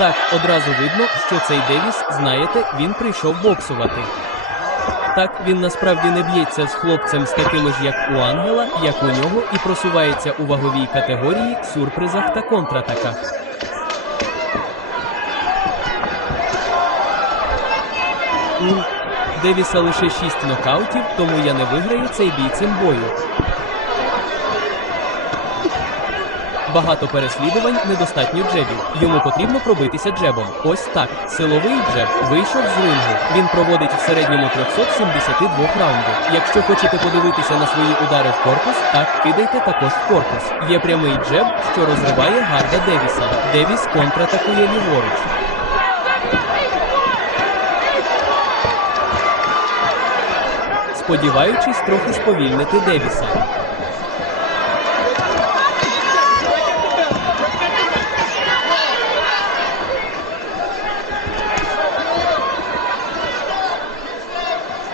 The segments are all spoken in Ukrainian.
Так, одразу видно, що цей Девіс, знаєте, він прийшов боксувати. Так, він насправді не б'ється з хлопцем з такими ж, як у Ангела, як у нього, і просувається у ваговій категорії, сюрпризах та контратаках. Девіса лише 6 нокаутів, тому я не виграю цей бій цим бою. Багато переслідувань, недостатньо джебів. Йому потрібно пробитися джебом. Ось так. Силовий джеб вийшов з рингу. Він проводить в середньому 372 раунди. Якщо хочете подивитися на свої удари в корпус, так кидайте також в корпус. Є прямий джеб, що розриває гарда Девіса. Девіс контратакує ліворуч. Сподіваючись трохи сповільнити Девіса.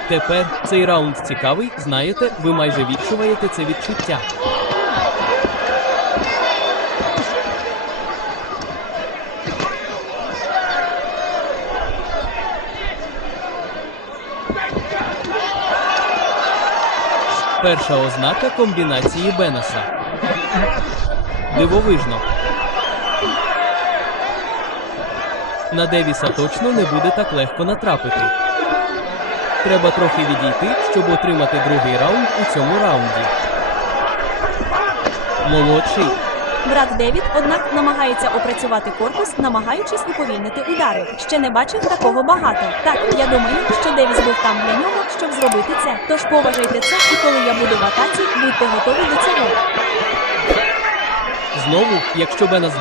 Тепер цей раунд цікавий, знаєте, ви майже відчуваєте це відчуття. Перша ознака комбінації Бенаса. Дивовижно. На Девіса точно не буде так легко натрапити. Треба трохи відійти, щоб отримати другий раунд у цьому раунді. Молодший. Брат Девід, однак, намагається опрацювати корпус, намагаючись уповільнити удари. Ще не бачив такого багато. Так, я думаю, що Девіс був там для нього, щоб зробити це. Тож поважайте це, і коли я буду в атаці, будьте готові до цього. Знову, якщо Бенас